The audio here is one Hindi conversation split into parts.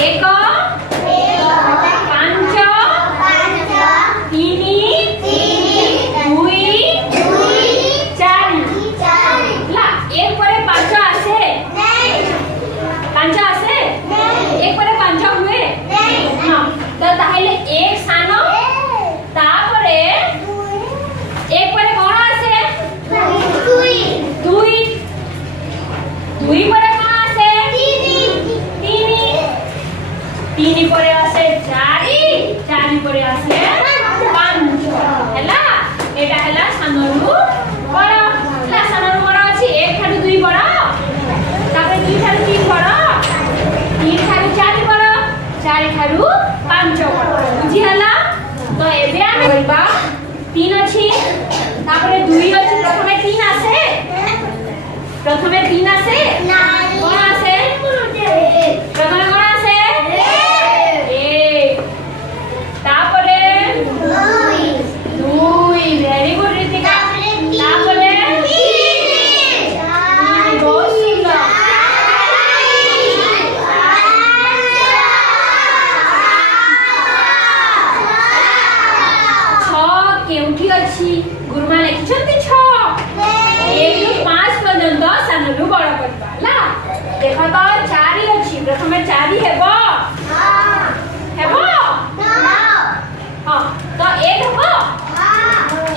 एक पांच तीन दुई चार ला एक परे पांच आसे पांच आसे एक परे पांच हुए हां तो ताहेले एक सानो तापरे एक परे कोन आसे दुई दुई दुई परे कोन आसे तीन तीन परे आसे चारि चारि परे आसे पांच हैला एटा हैला सानरू बड़ हैला सानरू बड़ अछि एक ठाडू दुई बड़ तापरे दुई ठाडू तीन बड़ तीन ठाडू चारि बड़ चारि ठाडू पांच बड़ बुझी हैला तो एबे आमे करबा तीन अछि तापरे दुई अछि प्रथमे तीन आसे प्रथमे तीन आसे कोन आसे प्रथमे कोन आसे एक तापरे दुई वेरी गुड ऋतिका तापरे बहुत सुंदर केउठी अछि गुरुमा लिखछंती 6 1 ରୁ 5 पर्यंत सानरू बड़ करबा ला देखो तो 4 अछि प्रथमे 4 हेबो हां हेबो हां तो 1 हेबो हां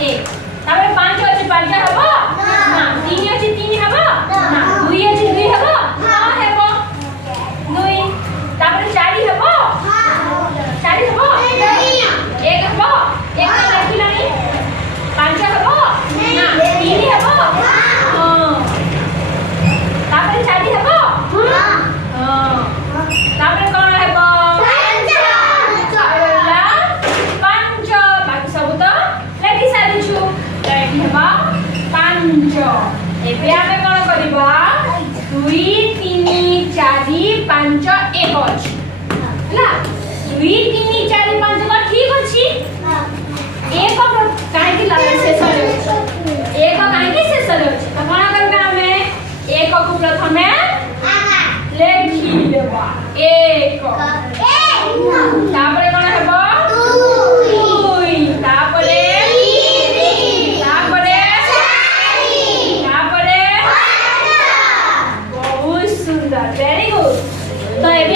1 तापर 5 अछि 5 हेबो ना 3 अछि 3 हेबो ना 2 अछि 2 हेबो हां हेबो 2 तापर 4 हेबो हां 4 हेबो 1 हेबो 1 लिखि लानी 5 हेबो ना 3 हेबो हां तापर 4 हेबो हां हां तापर कोन हेबो 5 बाकी सब तो लेखि सारी छु लेखि हेबो 5 एबे आमे कोन करबा 2 3 4 5 1 अछि हला 2 3 4 5 तो ठीक अछि एक काहे कि लागे शेष रे एक काहे कि शेष रे तो कोन करबा हमें एक को प्रथमे लेखि देबा एक तापरे कोन हेबो दुई तापरे तापरे तापरे बहुत सुंदर वेरी गुड तो एबे